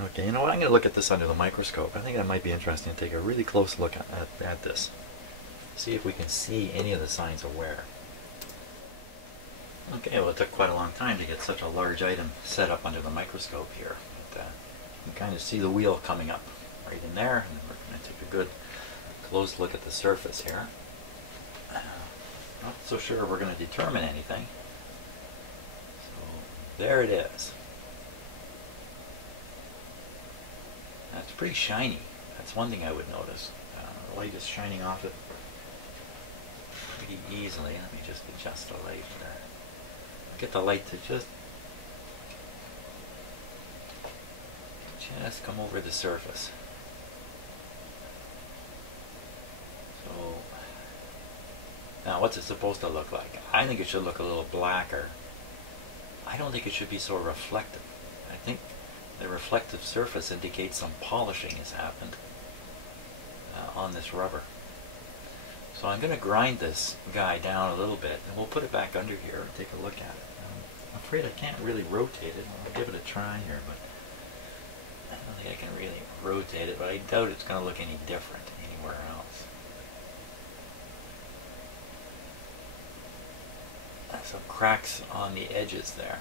Okay, you know what? I'm going to look at this under the microscope. I think that might be interesting to take a really close look at this. See if we can see any of the signs of wear. Okay, well, it took quite a long time to get such a large item set up under the microscope here. But, you can kind of see the wheel coming up right in there, and we're going to take a good close look at the surface here. Not so sure we're going to determine anything. So there it is. It's pretty shiny. That's one thing I would notice. The light is shining off it pretty easily. Let me just adjust the light. Get the light to just come over the surface. So now what's it supposed to look like? I think it should look a little blacker. I don't think it should be so reflective. I think the reflective surface indicates some polishing has happened on this rubber. So I'm going to grind this guy down a little bit, and we'll put it back under here and take a look at it. I'm afraid I can't really rotate it. I'll give it a try here, but I don't think I can really rotate it, but I doubt it's going to look any different anywhere else. Some cracks on the edges there.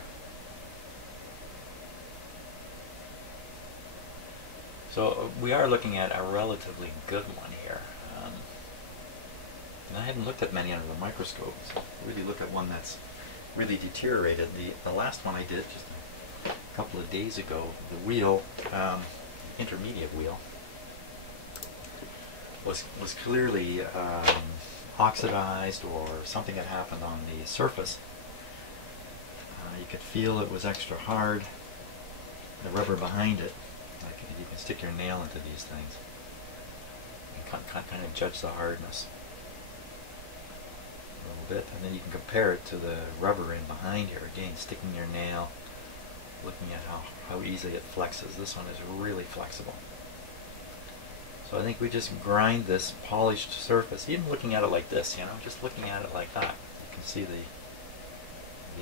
So we are looking at a relatively good one here. And I haven't looked at many under the microscope, so really look at one that's really deteriorated. The last one I did just a couple of days ago, the wheel, intermediate wheel, was clearly oxidized, or something had happened on the surface. You could feel it was extra hard. The rubber behind it, you can stick your nail into these things and kind of judge the hardness a little bit, and then you can compare it to the rubber in behind here. Again, sticking your nail, looking at how easily it flexes. This one is really flexible. So I think we just grind this polished surface, even looking at it like this, you know, just looking at it like that. You can see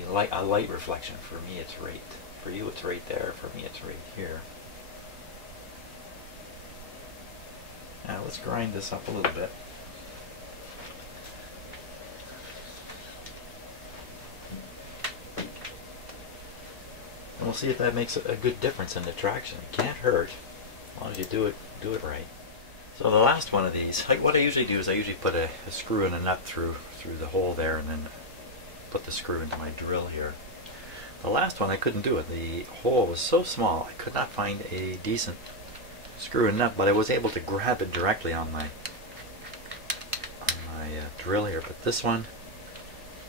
a light reflection. For me it's right, for you it's right there, for me it's right here. Now let's grind this up a little bit. And we'll see if that makes a good difference in the traction. It can't hurt as long as you do it right. So the last one of these, what I usually do is I usually put a screw and a nut through the hole there, and then put the screw into my drill here. The last one I couldn't do it. The hole was so small I could not find a decent screw and nut, but I was able to grab it directly on my drill here. But this one,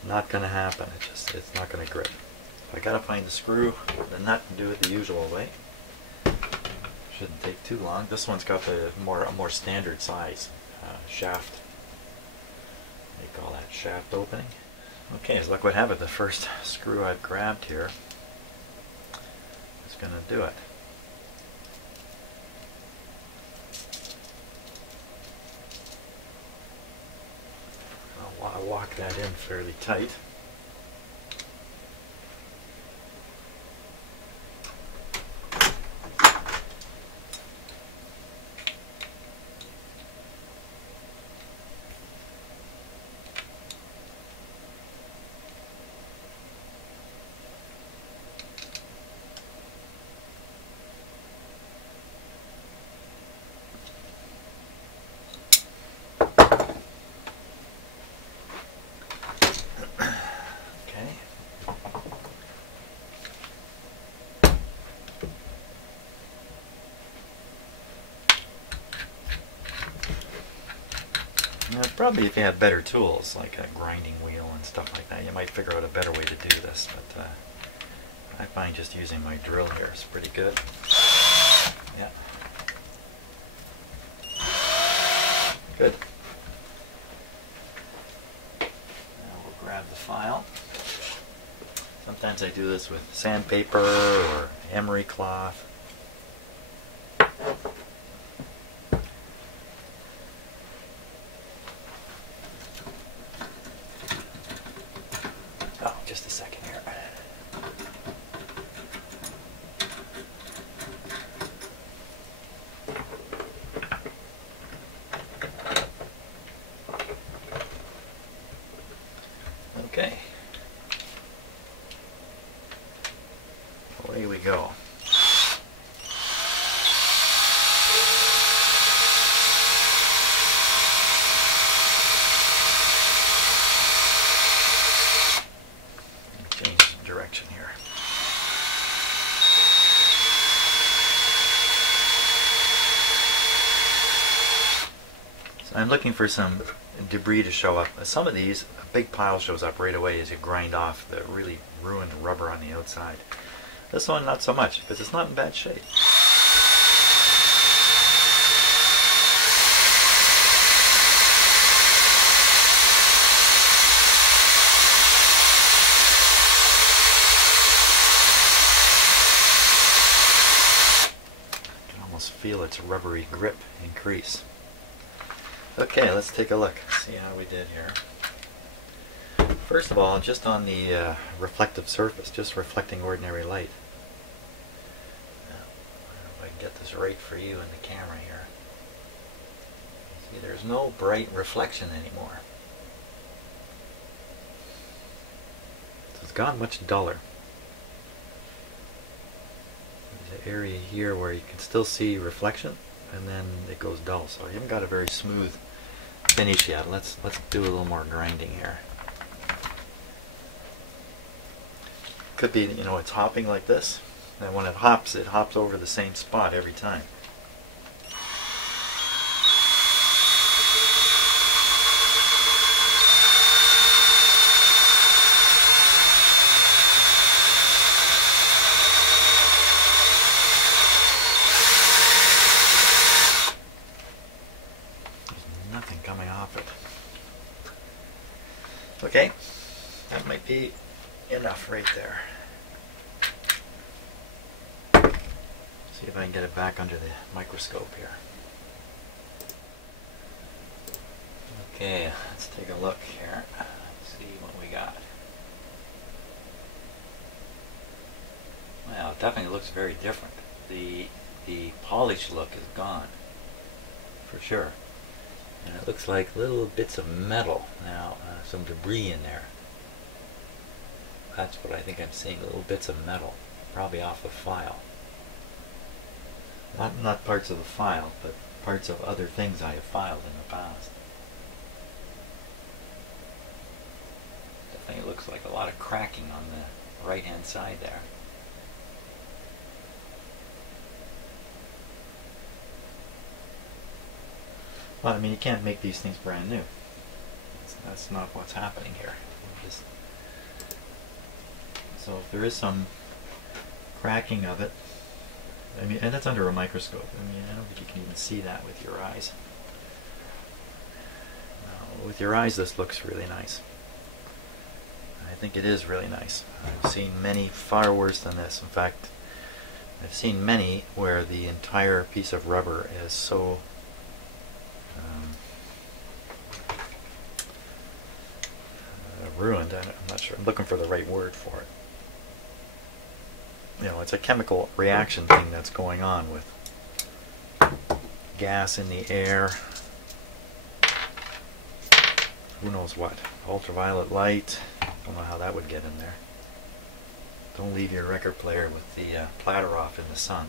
not going to happen. It's not going to grip. I got to find the screw, the nut, and do it the usual way. Shouldn't take too long. This one's got a more standard size shaft. They call that shaft opening. Okay, as luck would have it, the first screw I've grabbed here is going to do it. I'll lock that in fairly tight. Probably if you have better tools, like a grinding wheel and stuff like that, you might figure out a better way to do this, but I find just using my drill here is pretty good. Yeah. Good. Now we'll grab the file. Sometimes I do this with sandpaper or emery cloth. Just a second here. away we go. Change the direction here. So I'm looking for some debris to show up. Some of these, a big pile shows up right away as you grind off the really ruined rubber on the outside. This one, not so much, because it's not in bad shape. You can almost feel its rubbery grip increase. Okay, let's take a look, see how we did here. First of all, just on the reflective surface, just reflecting ordinary light. Now, if I can get this right for you in the camera here. See, there's no bright reflection anymore. So it's gone much duller. There's an area here where you can still see reflection, and then it goes dull. So you haven't got a very smooth finish yet. Let's do a little more grinding here. Could be, you know, it's hopping like this, and when it hops over the same spot every time. There's nothing coming off it. Okay, that might be enough right there. See if I can get it back under the microscope here. Okay, let's take a look here. See what we got. Well, it definitely looks very different. The polished look is gone, for sure. And it looks like little bits of metal now, some debris in there. That's what I think I'm seeing, little bits of metal, probably off the file. Not parts of the file, but parts of other things I have filed in the past. Definitely looks like a lot of cracking on the right-hand side there. Well, I mean, you can't make these things brand new. That's not what's happening here. So if there is some cracking of it, I mean, and that's under a microscope. I mean, I don't think you can even see that with your eyes. No, with your eyes, this looks really nice. I think it is really nice. I've seen many far worse than this. In fact, I've seen many where the entire piece of rubber is so ruined. I'm not sure. I'm looking for the right word for it. You know, it's a chemical reaction thing that's going on with gas in the air. Who knows what? Ultraviolet light. Don't know how that would get in there. Don't leave your record player with the platter off in the sun.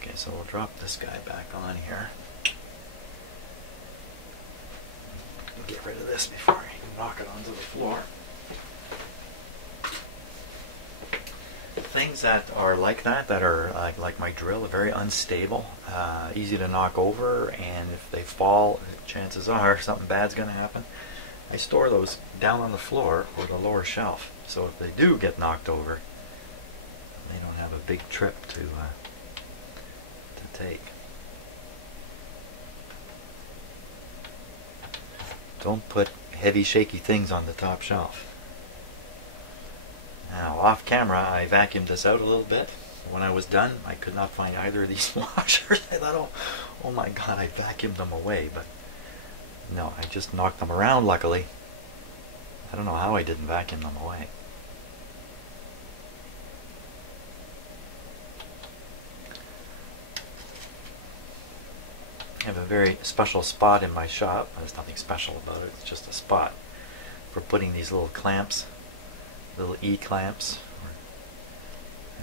Okay, so we'll drop this guy back on here. Get rid of this before I knock it onto the floor. Things that are like that are like my drill, are very unstable, easy to knock over, and if they fall, chances are something bad's going to happen. I store those down on the floor or the lower shelf, so if they do get knocked over, they don't have a big trip to take. Don't put heavy, shaky things on the top shelf. Now, off camera, I vacuumed this out a little bit. When I was done, I could not find either of these washers. I thought, oh my God, I vacuumed them away. But no, I just knocked them around, luckily. I don't know how I didn't vacuum them away. I have a very special spot in my shop. There's nothing special about it, it's just a spot for putting these little clamps little E-clamps,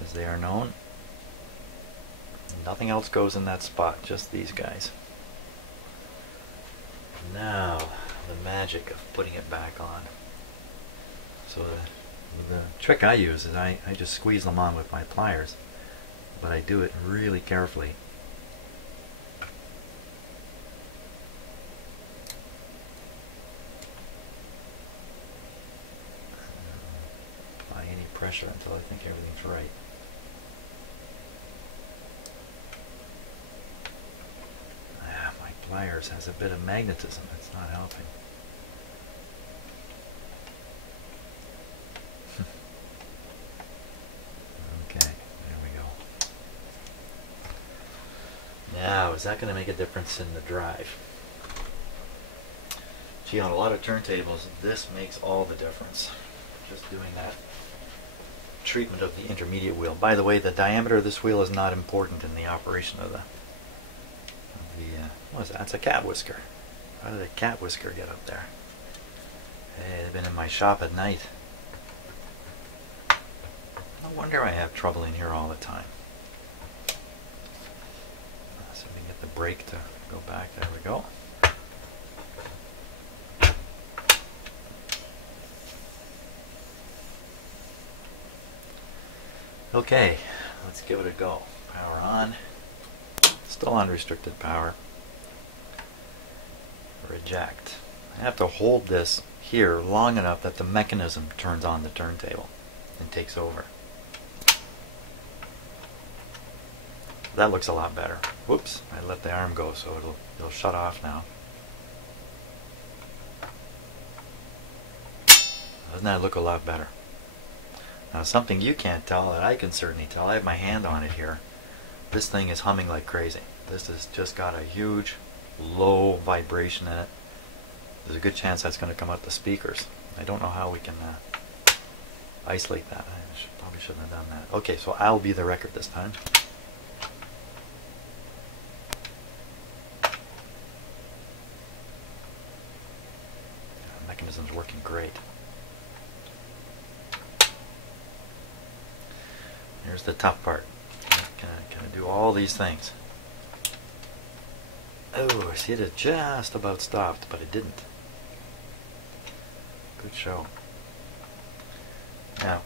as they are known. Nothing else goes in that spot, just these guys. Now, the magic of putting it back on. So the trick I use is I just squeeze them on with my pliers, but I do it really carefully. Apply any pressure until I think everything's right. My pliers has a bit of magnetism. It's not helping. Okay, there we go. Now, is that going to make a difference in the drive? Gee, on a lot of turntables, this makes all the difference. Just doing that treatment of the intermediate wheel. By the way, the diameter of this wheel is not important in the operation of the what is that? That's a cat whisker. How did a cat whisker get up there? Hey, they've been in my shop at night. No wonder I have trouble in here all the time. So we can get the brake to go back. There we go. Okay, let's give it a go. Power on. Still on restricted power. Reject. I have to hold this here long enough that the mechanism turns on the turntable and takes over. That looks a lot better. Whoops, I let the arm go, so it'll shut off now. Doesn't that look a lot better? Now, something you can't tell that I can certainly tell, I have my hand on it here. This thing is humming like crazy. This has just got a huge low vibration in it. There's a good chance that's going to come out the speakers. I don't know how we can isolate that. I probably shouldn't have done that. Okay, so I'll be the record this time. The mechanism's working great. Here's the tough part. Can I do all these things? Oh, see, it had just about stopped, but it didn't. Good show. Now,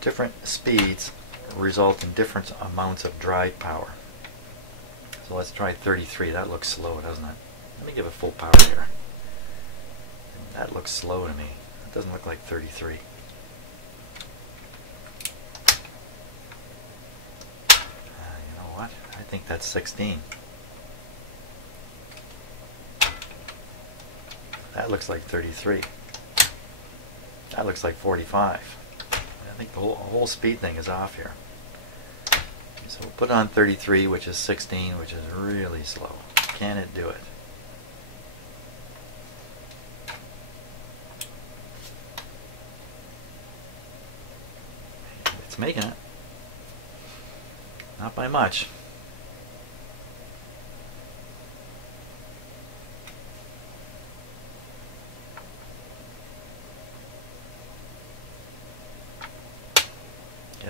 different speeds result in different amounts of drive power. So let's try 33. That looks slow, doesn't it? Let me give it full power here. That looks slow to me. It doesn't look like 33. You know what? I think that's 16. That looks like 33. That looks like 45. I think the whole speed thing is off here. So we'll put on 33, which is 16, which is really slow. Can it do it? It's making it. Not by much.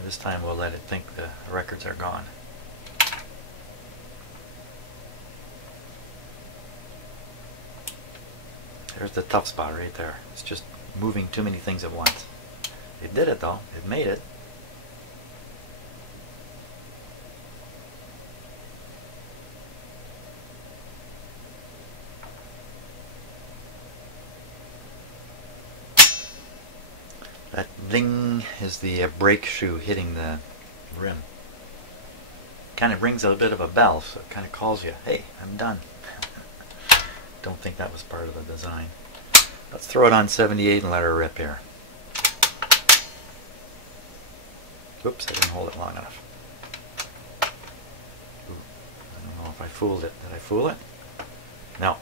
This time we'll let it think the records are gone. There's the tough spot right there. It's just moving too many things at once. It did it though. It made it. That ding is the brake shoe hitting the rim. Kind of rings a bit of a bell, so it kind of calls you, hey, I'm done. Don't think that was part of the design. Let's throw it on 78 and let her rip here. Oops, I didn't hold it long enough. Ooh, I don't know if I fooled it. Did I fool it? No.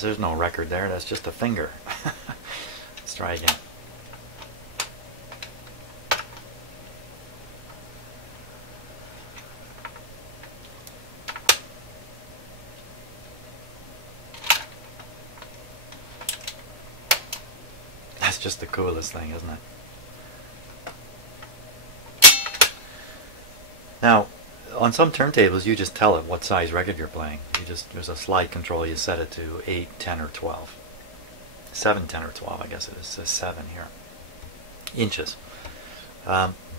There's no record there. That's just a finger. Let's try again. just the coolest thing, isn't it? Now, on some turntables, you just tell it what size record you're playing. There's a slide control, you set it to 8, 10, or 12. 7, 10, or 12, I guess it is. It says 7 here. Inches.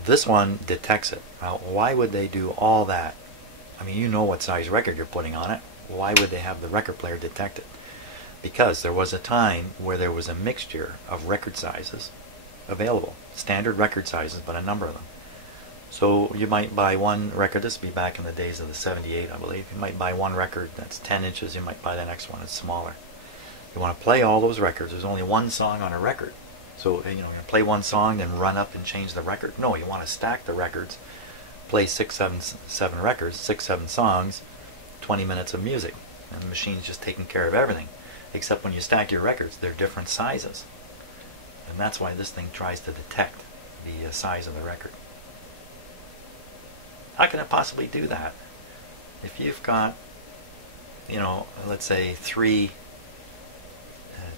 This one detects it. Now, why would they do all that? I mean, you know what size record you're putting on it. Why would they have the record player detect it? Because there was a time where there was a mixture of record sizes available. Standard record sizes, but a number of them. So you might buy one record, this would be back in the days of the 78, I believe. You might buy one record that's 10 inches, you might buy the next one that's smaller. You want to play all those records. There's only one song on a record. So, you play one song, then run up and change the record. No, you want to stack the records, play 6, 7 records, 6, 7 songs, 20 minutes of music. And the machine's just taking care of everything. Except when you stack your records, they're different sizes. And that's why this thing tries to detect the size of the record. How can it possibly do that? If you've got, let's say 3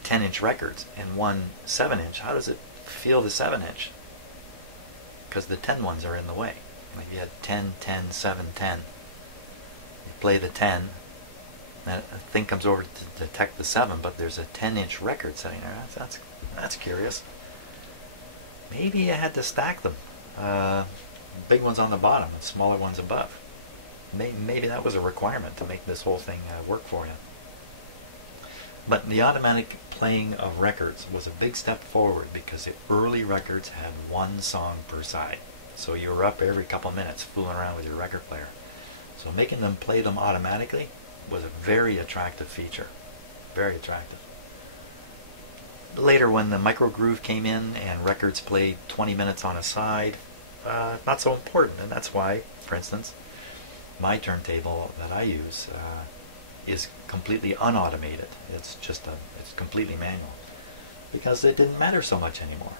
10-inch records and one 7-inch, how does it feel the 7-inch? Because the 10 ones are in the way. Like you had 10, 10, 7, 10. You play the 10, that thing comes over to detect the 7, but there's a 10-inch record sitting there. That's curious. Maybe you had to stack them. Big ones on the bottom and smaller ones above. Maybe that was a requirement to make this whole thing work for you. But the automatic playing of records was a big step forward because the early records had one song per side. So you were up every couple minutes fooling around with your record player. So making them play them automatically was a very attractive feature. Very attractive. Later when the micro groove came in and records played 20 minutes on a side, not so important, and that's why, for instance, my turntable that I use is completely unautomated. It's completely manual because it didn't matter so much anymore.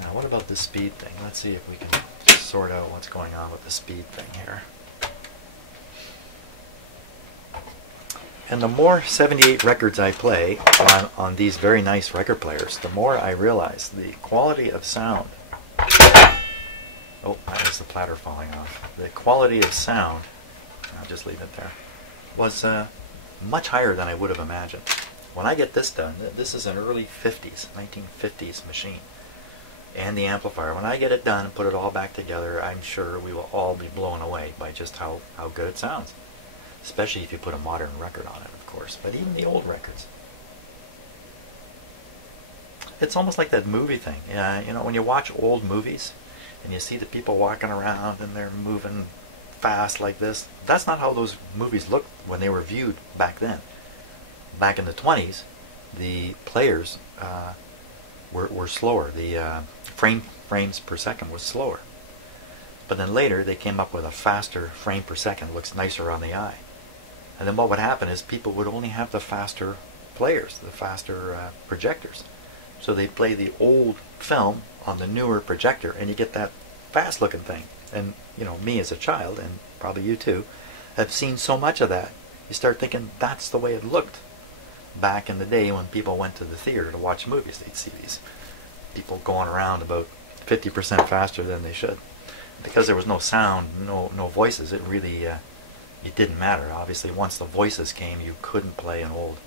Now, what about the speed thing? Let's see if we can sort out what's going on with the speed thing here. And the more 78 records I play on these very nice record players, the more I realize the quality of sound. Oh, that was the platter falling off. The quality of sound, I'll just leave it there, was much higher than I would have imagined. When I get this done, this is an early 50s, 1950s machine, and the amplifier. When I get it done and put it all back together, I'm sure we will all be blown away by just how good it sounds. Especially if you put a modern record on it, of course, but even the old records. It's almost like that movie thing. When you watch old movies and you see the people walking around and they're moving fast like this, that's not how those movies looked when they were viewed back then. Back in the 20s, the players were slower. The frames per second was slower. But then later they came up with a faster frame per second, looks nicer on the eye. And then what would happen is people would only have the faster players, the faster projectors. So they'd play the old film on the newer projector, and you get that fast-looking thing. And, me as a child, and probably you too, have seen so much of that. You start thinking that's the way it looked back in the day when people went to the theater to watch movies. They'd see these people going around about 50% faster than they should. Because there was no sound, no voices, it really it didn't matter. Obviously, once the voices came, you couldn't play an old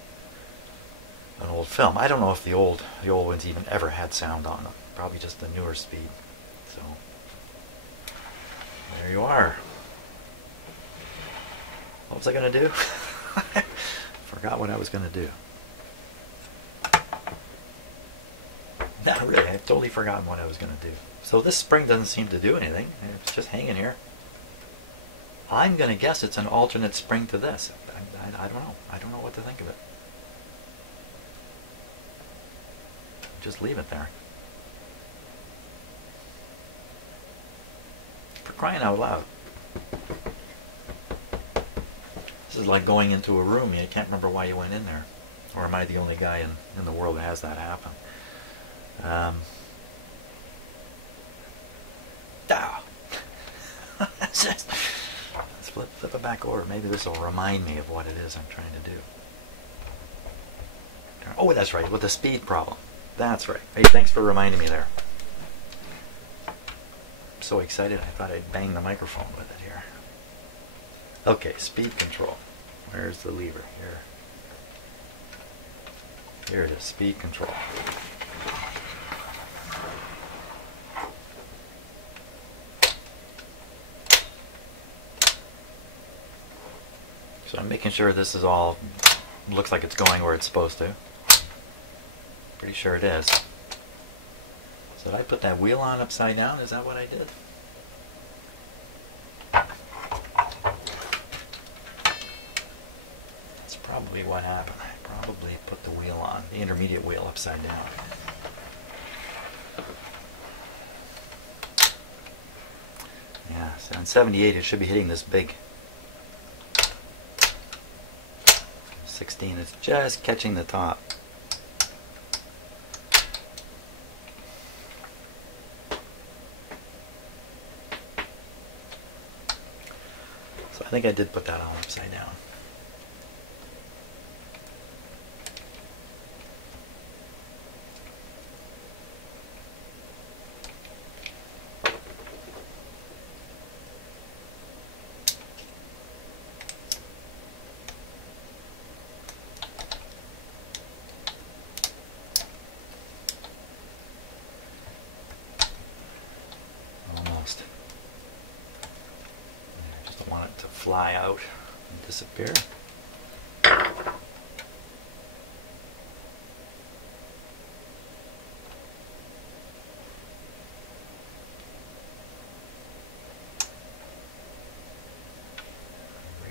film. I don't know if the old ones even ever had sound on them. Probably just the newer speed. So there you are. What was I going to do? Forgot what I was going to do. No, really, I've totally forgotten what I was going to do. So this spring doesn't seem to do anything. It's just hanging here. I'm going to guess it's an alternate spring to this. I don't know. I don't know what to think of it. Just leave it there. For crying out loud. This is like going into a room. You can't remember why you went in there. Or am I the only guy in the world that has that happen? Let's flip it back over. Maybe this will remind me of what it is I'm trying to do. Oh, that's right, with the speed problem. That's right. Hey, thanks for reminding me there. I'm so excited I thought I'd bang the microphone with it here. Okay, speed control. Where's the lever? Here. Here it is, speed control. So I'm making sure this is all, looks like it's going where it's supposed to. Pretty sure it is. So did I put that wheel on upside down? Is that what I did? That's probably what happened. I probably put the wheel on, the intermediate wheel upside down. Yeah, so on 78 it should be hitting this big. 16 is just catching the top. So I think I did put that on upside down. Almost. I just don't want it to fly out and disappear. I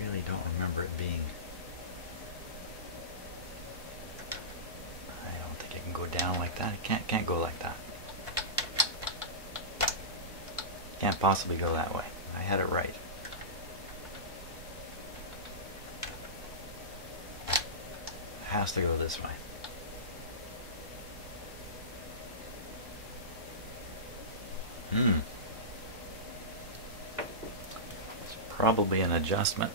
really don't remember it being. I don't think it can go down like that. It can't go like that. Can't possibly go that way. I had it right. It has to go this way. There's probably an adjustment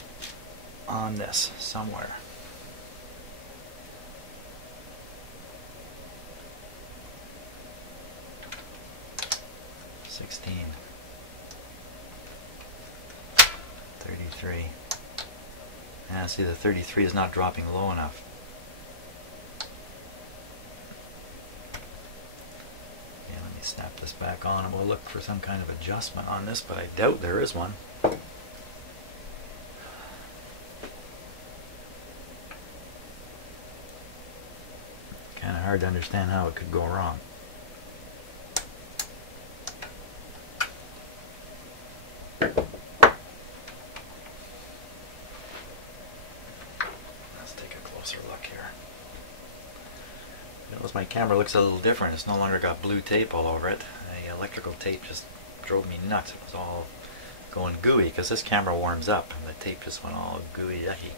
on this somewhere. $16. 33. Yeah, see, the 33 is not dropping low enough. Yeah, let me snap this back on and we'll look for some kind of adjustment on this, but I doubt there is one. Kind of hard to understand how it could go wrong. My camera looks a little different. It's no longer got blue tape all over it. The electrical tape just drove me nuts. It was all going gooey because this camera warms up and the tape just went all gooey yucky.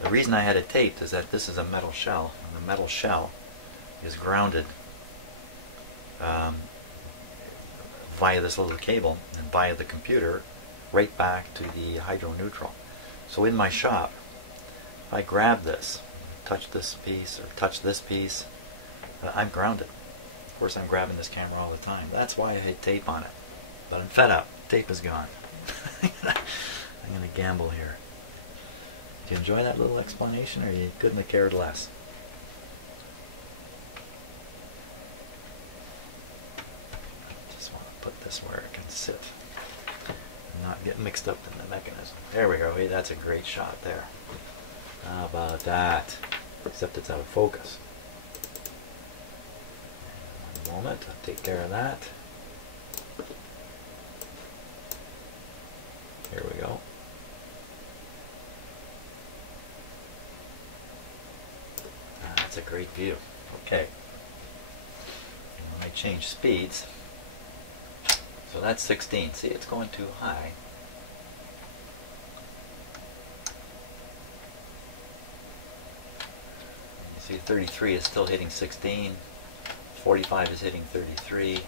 The reason I had it taped is that this is a metal shell, and the metal shell is grounded via this little cable and via the computer right back to the hydro neutral. So in my shop, if I grab this, touch this piece or touch this piece, I'm grounded. Of course, I'm grabbing this camera all the time. That's why I had tape on it. But I'm fed up. Tape is gone. I'm going to gamble here. Did you enjoy that little explanation, or you couldn't have cared less? Just want to put this where it can sit and not get mixed up in the mechanism. There we go. Hey, that's a great shot there. How about that? Except it's out of focus. Moment, I'll take care of that. Here we go. That's a great view. Okay. And when I change speeds, so that's 16. See, it's going too high. You see, 33 is still hitting 16. 45 is hitting 33.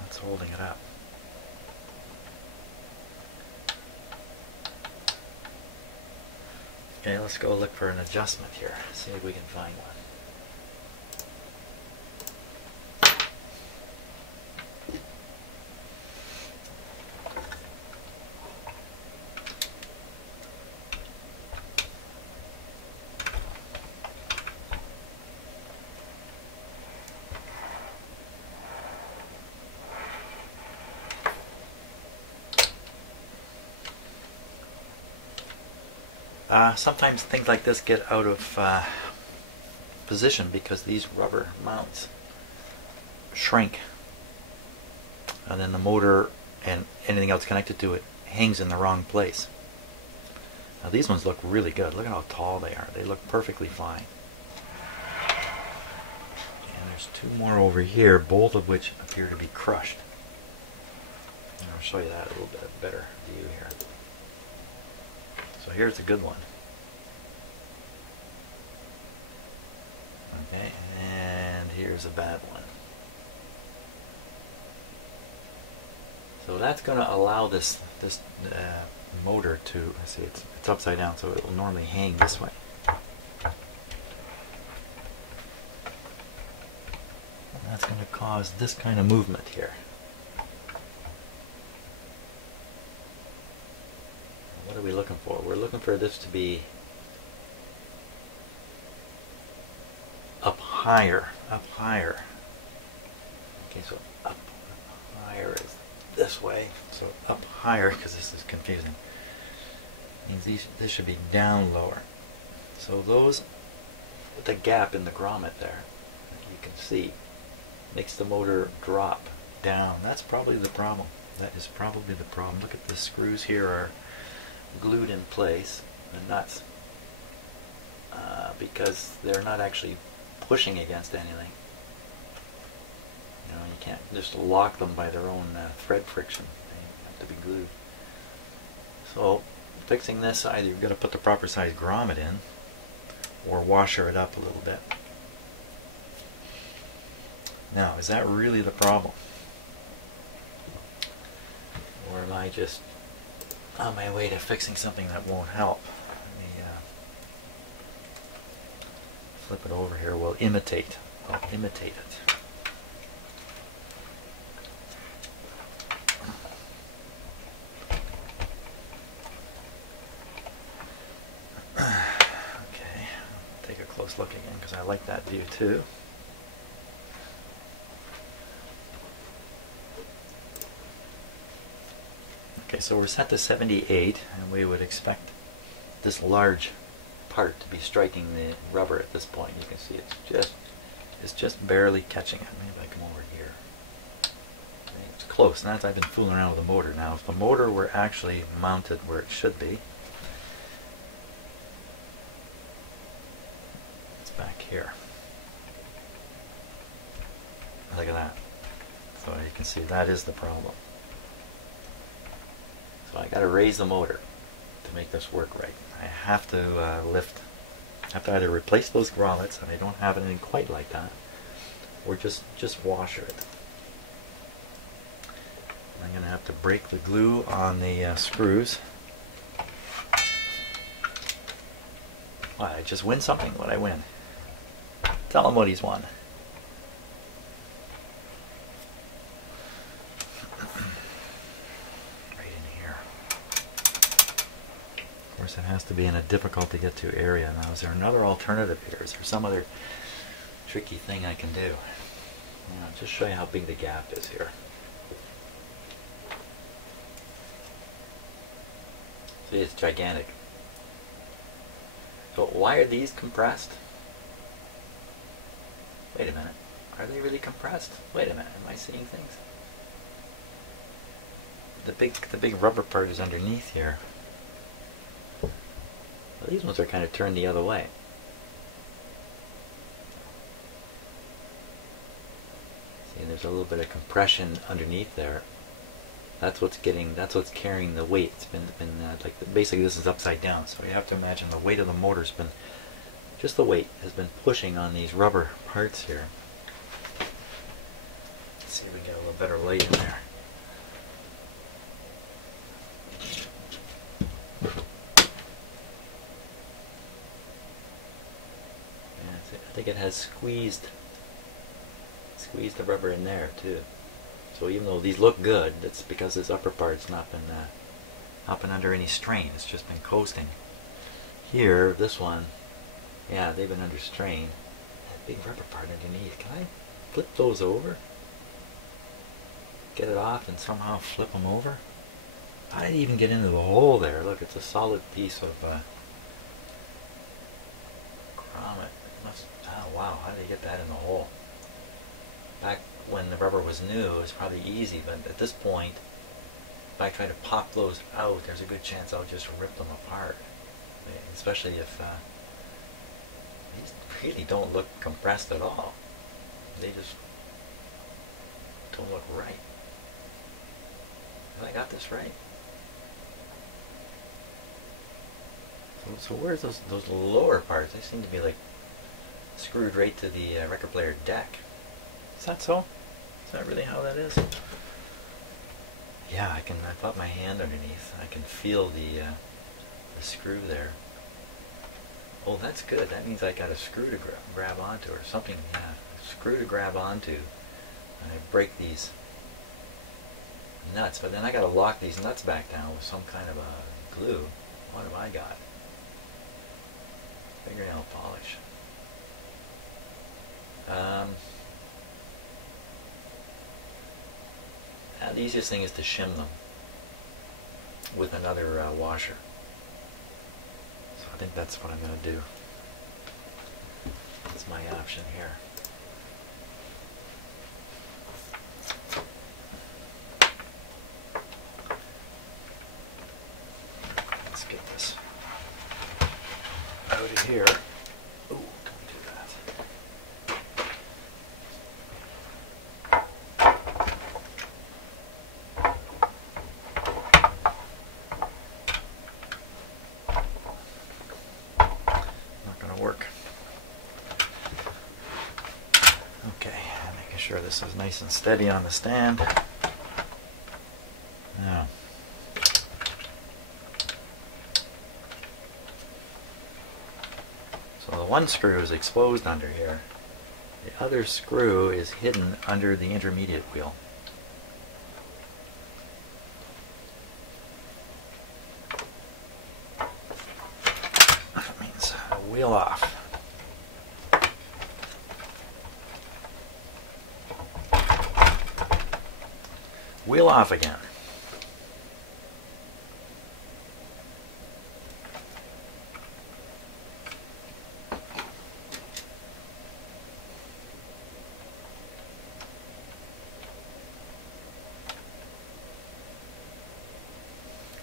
That's holding it up. Okay, let's go look for an adjustment here. See if we can find one. Sometimes things like this get out of position because these rubber mounts shrink, and then the motor and anything else connected to it hangs in the wrong place. Now these ones look really good. Look at how tall they are. They look perfectly fine. And there's two more over here, both of which appear to be crushed. And I'll show you that a little bit better view here. So here's a good one. Okay, and here's a bad one. So that's going to allow this motor to, see, it's upside down, so it will normally hang this way. And that's going to cause this kind of movement here. What are we looking for? We're looking for this to be up higher, up higher. Okay, so up higher is this way. So up higher, because this is confusing, means this should be down lower. So those, with the gap in the grommet there, you can see, makes the motor drop down. That's probably the problem. That is probably the problem. Look at the screws here are glued in place, the nuts, because they're not actually pushing against anything. You know, you can't just lock them by their own thread friction. They have to be glued. So fixing this, either you've got to put the proper size grommet in or washer it up a little bit. Now, is that really the problem? Or am I just on my way to fixing something that won't help? Let me flip it over here. We'll imitate. I'll imitate it. Okay, I'll take a close look again because I like that view too. Okay, so we're set to 78, and we would expect this large part to be striking the rubber at this point. You can see it's just barely catching it. Maybe if I come over here. Okay, it's close. Now I've been fooling around with the motor. Now, if the motor were actually mounted where it should be, it's back here. Look at that. So you can see that is the problem. So I got to raise the motor to make this work right. I have to have to either replace those grommets, and I don't have anything quite like that, or just washer it. I'm going to have to break the glue on the screws. What, I just win something? What I win? Tell him what he's won. Of course, it has to be in a difficult to get to area. Now, is there another alternative here? Is there some other tricky thing I can do? I'll just show you how big the gap is here. See, it's gigantic. So why are these compressed? Wait a minute. Are they really compressed? Wait a minute. Am I seeing things? The big rubber part is underneath here. Well, these ones are kind of turned the other way. See, there's a little bit of compression underneath there. That's what's carrying the weight. It's been basically this is upside down. So you have to imagine the weight of the motor's been, just the weight has been pushing on these rubber parts here. Let's see if we can get a little better light in there. think it has squeezed the rubber in there too. So even though these look good, it's because this upper part's not been under any strain. It's just been coasting. Here, this one, yeah, they've been under strain. That big rubber part underneath. Can I flip those over? Get it off and somehow flip them over? I didn't even get into the hole there. Look, it's a solid piece of grommet. Oh wow, how did they get that in the hole? Back when the rubber was new, it was probably easy, but at this point, if I try to pop those out, there's a good chance I'll just rip them apart. Especially if these really don't look compressed at all. They just don't look right. Have I got this right? So where's those lower parts? They seem to be like screwed right to the record player deck. Is that so? Is that really how that is? Yeah, I put my hand underneath. I can feel the screw there. Oh, that's good. That means I got a screw to grab onto, or something. Yeah, a screw to grab onto. And I break these nuts, but then I got to lock these nuts back down with some kind of a glue. What have I got? Fingernail polish. The easiest thing is to shim them with another washer. So I think that's what I'm going to do. That's my option here. Let's get this out of here. Ooh, can we do that? Sure this is nice and steady on the stand. Now, so the one screw is exposed under here. The other screw is hidden under the intermediate wheel. That means wheel off. Wheel off again.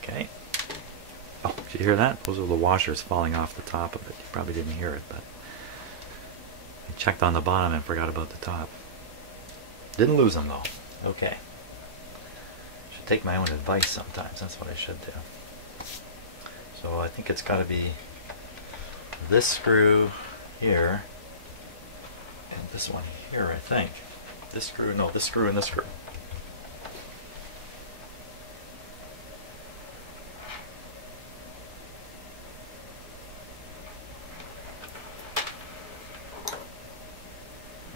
Okay. Oh, did you hear that? Those are the washers falling off the top of it. You probably didn't hear it, but I checked on the bottom and forgot about the top. Didn't lose them though. Okay. Take my own advice sometimes. That's what I should do. So I think it's got to be this screw here and this one here, I think. This screw, no, this screw and this screw.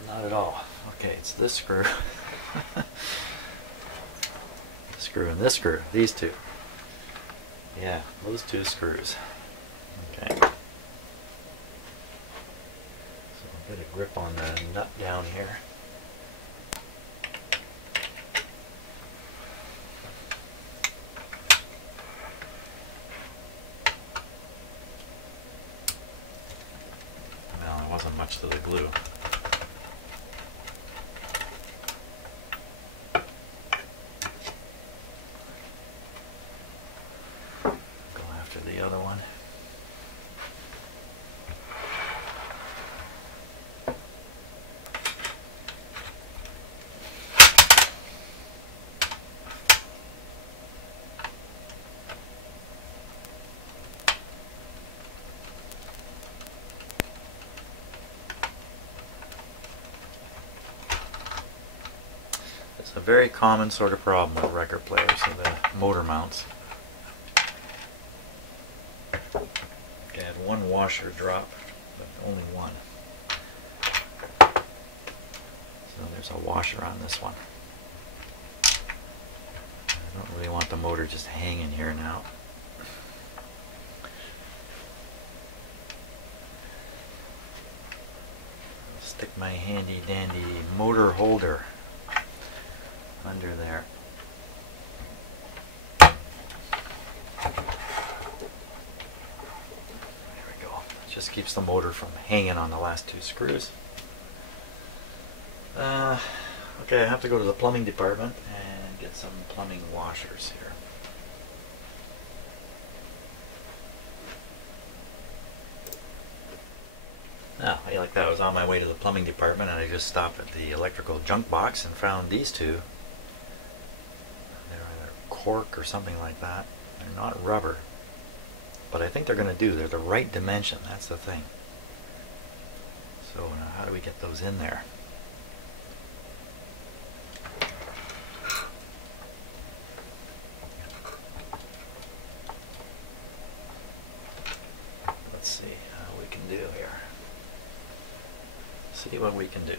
Not at all. Okay, it's this screw. Screw and this screw, these two. Yeah, those two screws. Okay. So I'll get a grip on the nut down here. Well, there wasn't much to the glue. The other one. It's a very common sort of problem with record players and the motor mounts. Okay, I had one washer drop, but only one. There's a washer on this one. I don't really want the motor just hanging here now. I'll stick my handy dandy motor holder under there. Just keeps the motor from hanging on the last two screws. Okay, I have to go to the plumbing department and get some plumbing washers here. Now, like that, I was on my way to the plumbing department and I just stopped at the electrical junk box and found these two. They're either cork or something like that. They're not rubber. But I think they're going to do. They're the right dimension. That's the thing. So now how do we get those in there? Let's see how we can do here. See what we can do.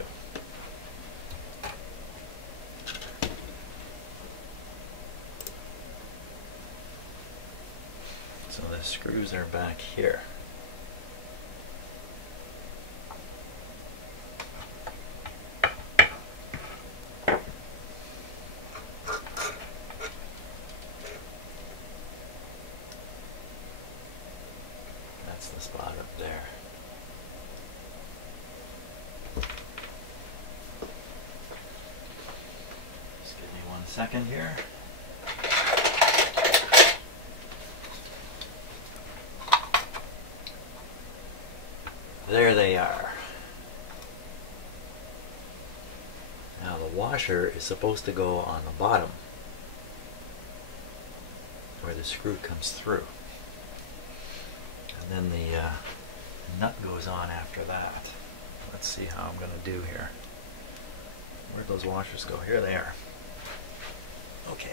So the screws are back here. That's the spot up there. Just give me 1 second here. There they are. Now the washer is supposed to go on the bottom where the screw comes through. And then the nut goes on after that. Let's see how I'm going to do here. Where'd those washers go? Here they are. Okay.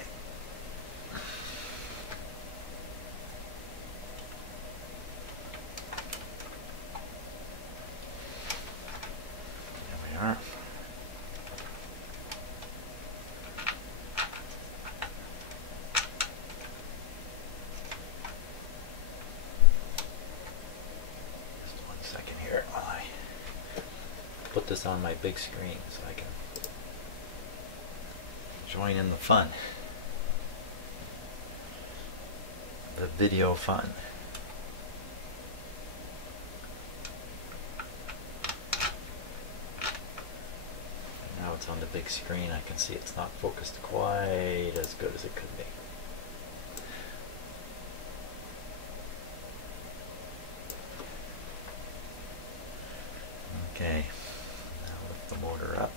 Put this on my big screen so I can join in the fun, the video fun. Now it's on the big screen. I can see it's not focused quite as good as it could be. Okay. The motor up.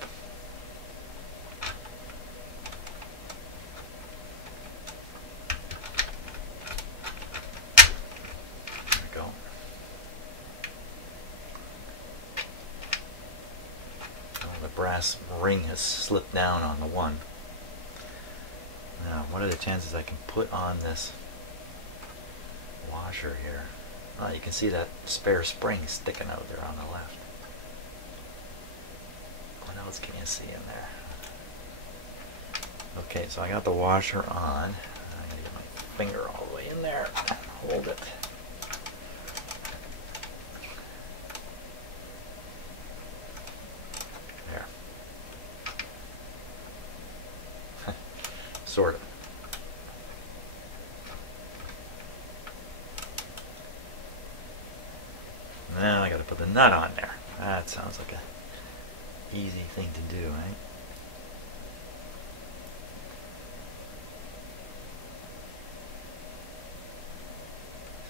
There we go. Oh, the brass ring has slipped down on the one. Now, what are the chances I can put on this washer here? Oh, you can see that spare spring sticking out there on the left. What else can you see in there? Okay, so I got the washer on. I'm going to get my finger all the way in there and hold it. There. Sort of. Now I got to put the nut on there. That sounds like a easy thing to do, right?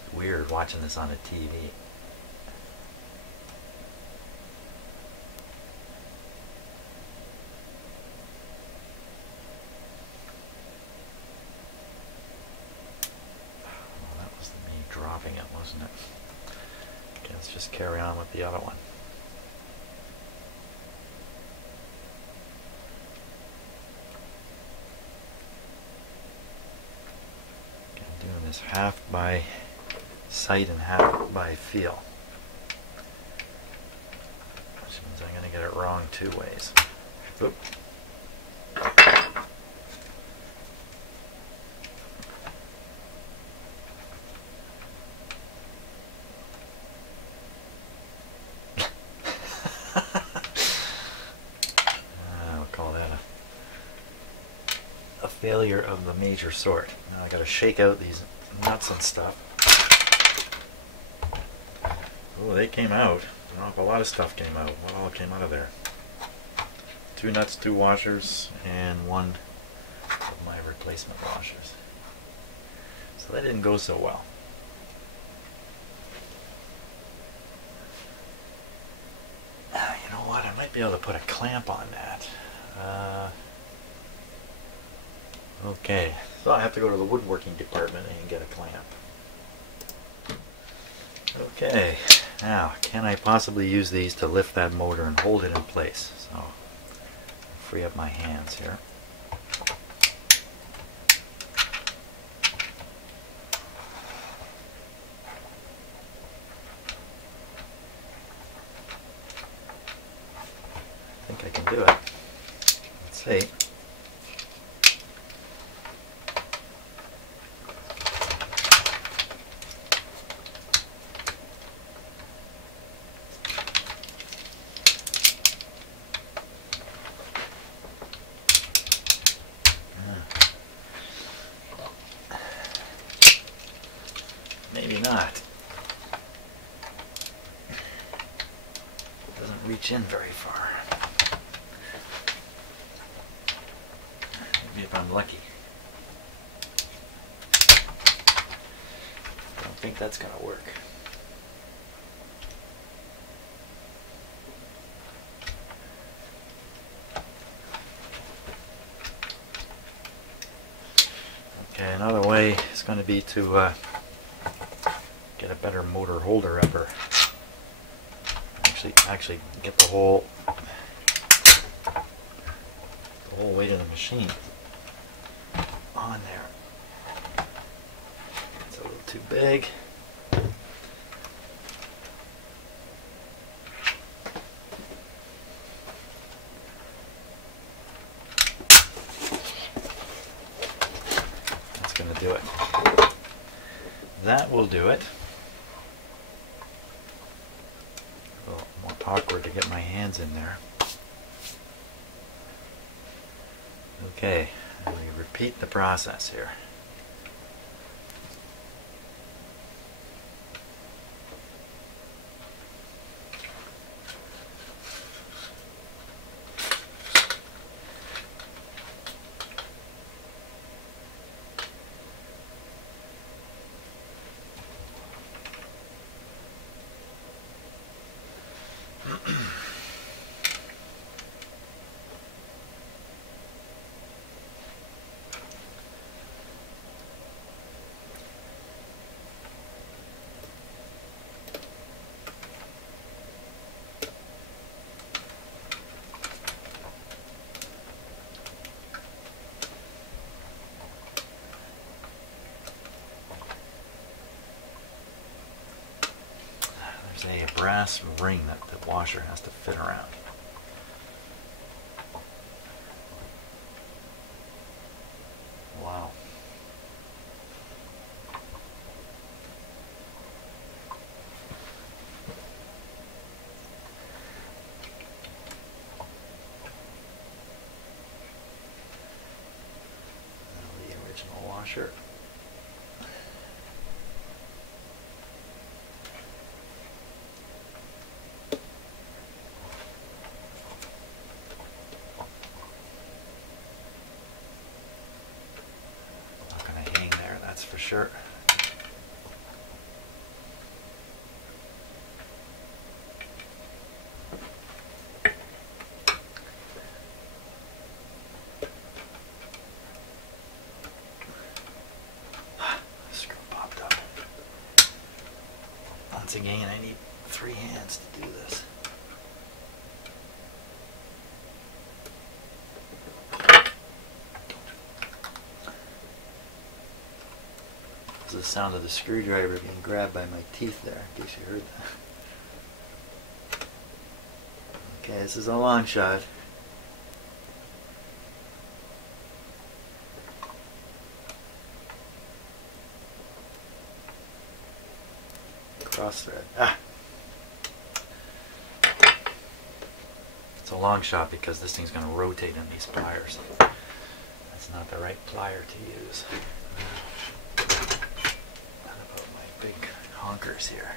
It's weird watching this on a TV. Well, that was me dropping it, wasn't it? Okay, let's just carry on with the other one. Doing this half by sight and half by feel, which means I'm going to get it wrong 2 ways. Oop. I'll call that a failure of the major sort. Now I got to shake out these nuts and stuff. Oh, they came out. A lot of stuff came out. What all came out of there? 2 nuts, 2 washers, and 1 of my replacement washers. So that didn't go so well. You know what? I might be able to put a clamp on that. Okay, so I have to go to the woodworking department and get a clamp. Okay, now can I possibly use these to lift that motor and hold it in place? So free up my hands here. I think I can do it. Let's see. Maybe not. Doesn't reach in very far. Maybe if I'm lucky. Don't think that's gonna work. Okay, another way is going to be to get a better motor holder upper. Actually get the whole weight of the machine on there. It's a little too big. That's going to do it. That will do it. A little more awkward to get my hands in there. Okay, and we repeat the process here. A brass ring that the washer has to fit around. Wow. Now the original washer. That's for sure. Screw popped up. Once again, I need 3 hands to do this. The sound of the screwdriver being grabbed by my teeth there, in case you heard that. Okay, this is a long shot. cross thread. Ah! It's a long shot because this thing's going to rotate in these pliers. That's not the right plier to use. What about my big honkers here?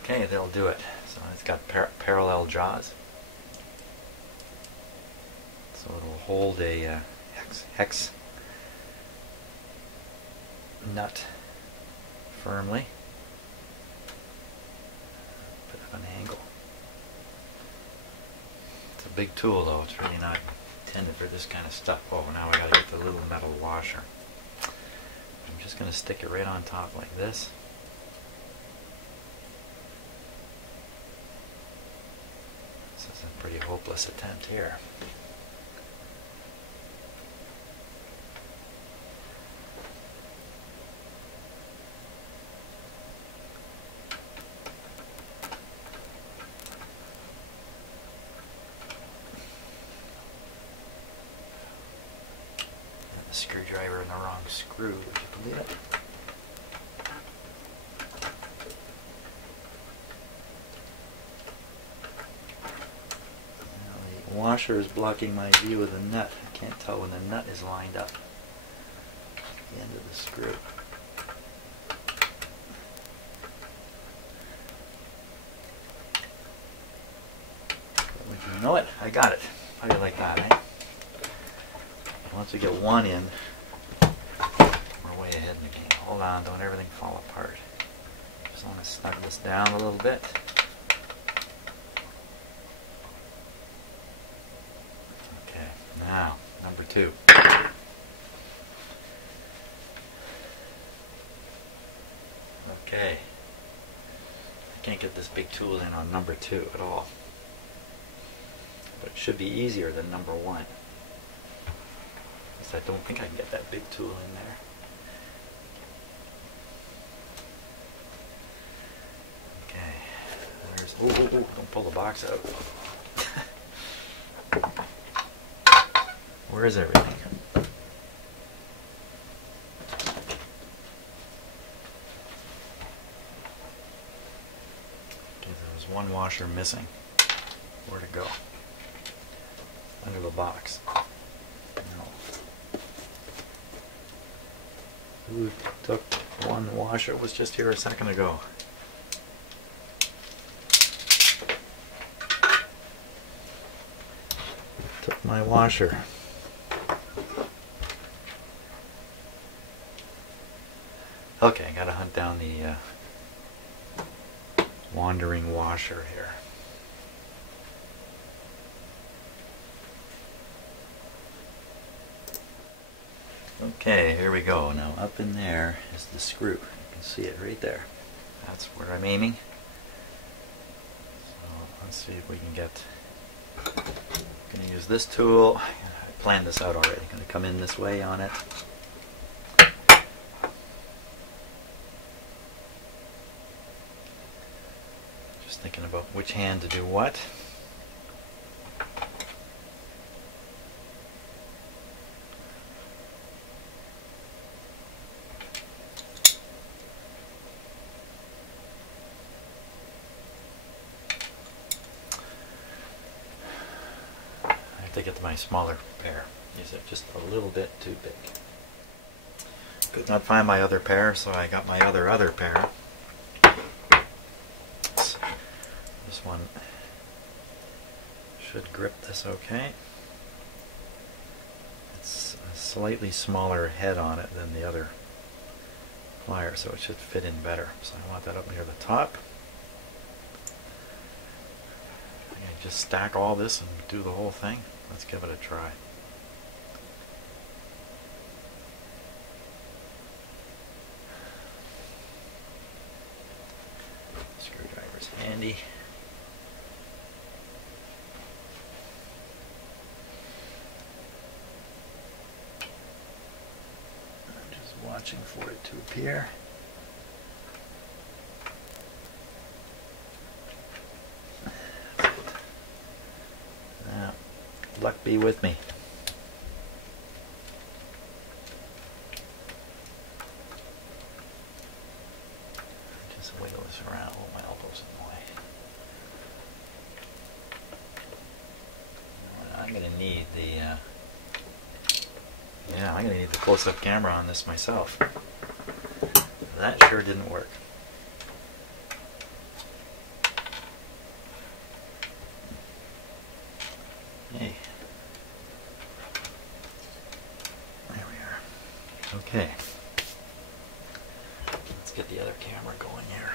Okay, they'll do it. So it's got parallel jaws. So it'll hold a hex nut firmly. Bit of an angle. It's a big tool though, it's really not intended for this kind of stuff. Oh, now I gotta get the little metal washer. I'm just gonna stick it right on top like this. This is a pretty hopeless attempt here. Screwdriver in the wrong screw, would you believe it? Now the washer is blocking my view of the nut. I can't tell when the nut is lined up at the end of the screw. But would you know it? I got it. How do you like that, eh? Once we get one in, we're way ahead in the game. Hold on, don't everything fall apart. Just want to snug this down a little bit. Okay, now, number 2. Okay. I can't get this big tool in on number 2 at all. But it should be easier than number 1. I don't think I can get that big tool in there. Okay, there's, oh, don't pull the box out. Where is everything? Okay, there was one washer missing. Where to go? Under the box. No. Who took one washer? Was just here a second ago. Took my washer. Okay, I gotta hunt down the wandering washer here. Okay, here we go. Now up in there is the screw. You can see it right there. That's where I'm aiming. So let's see if we can get... I'm going to use this tool. I planned this out already. I'm going to come in this way on it. Just thinking about which hand to do what. To get my smaller pair. These are just a little bit too big. Could not find my other pair, so I got my other pair. This one should grip this okay. It's a slightly smaller head on it than the other plier, so it should fit in better. So I want that up near the top. Just stack all this and do the whole thing. Let's give it a try. Screwdriver's handy. I'm just watching for it to appear. Luck be with me. just wiggle this around. Oh, my elbow's in the way. I'm gonna need the I'm gonna need the close-up camera on this myself. That sure didn't work. Hey. There we are. Okay. Let's get the other camera going here.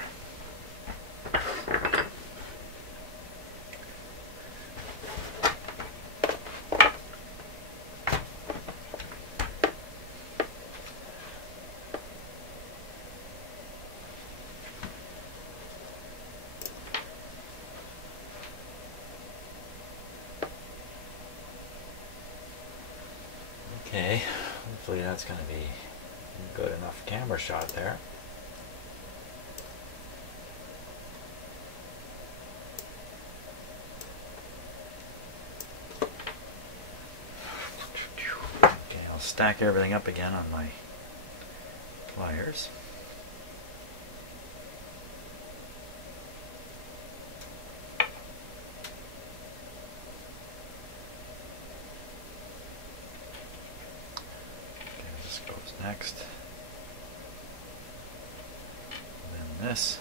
Okay, hopefully that's going to be a good enough camera shot there. Okay, I'll stack everything up again on my pliers. Next, and then this.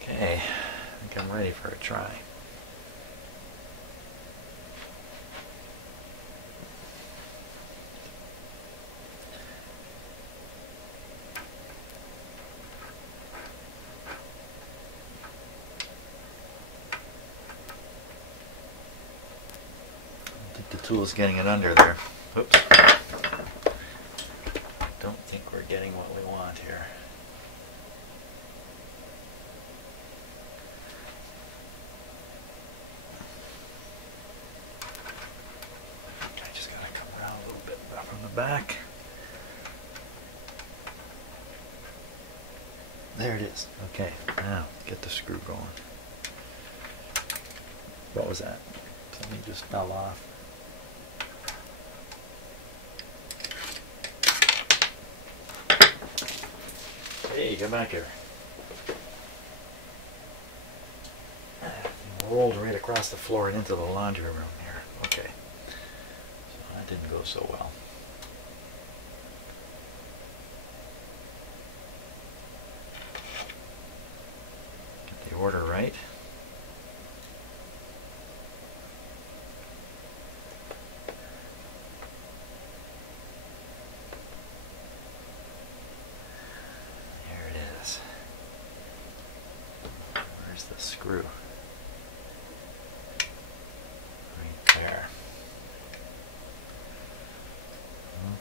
Okay, I think I'm ready for a try. The tool's getting it under there. Oops. Don't think we're getting what we want here. I just gotta come around a little bit from the back. There it is. Okay, now get the screw going. What was that? Something just fell off. Hey, come back here. Rolled right across the floor and into the laundry room here. Okay. So that didn't go so well. Get the order right. The screw right there.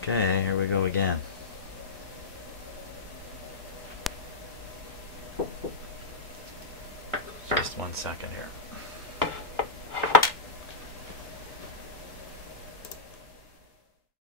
Okay, here we go again. Just 1 second here.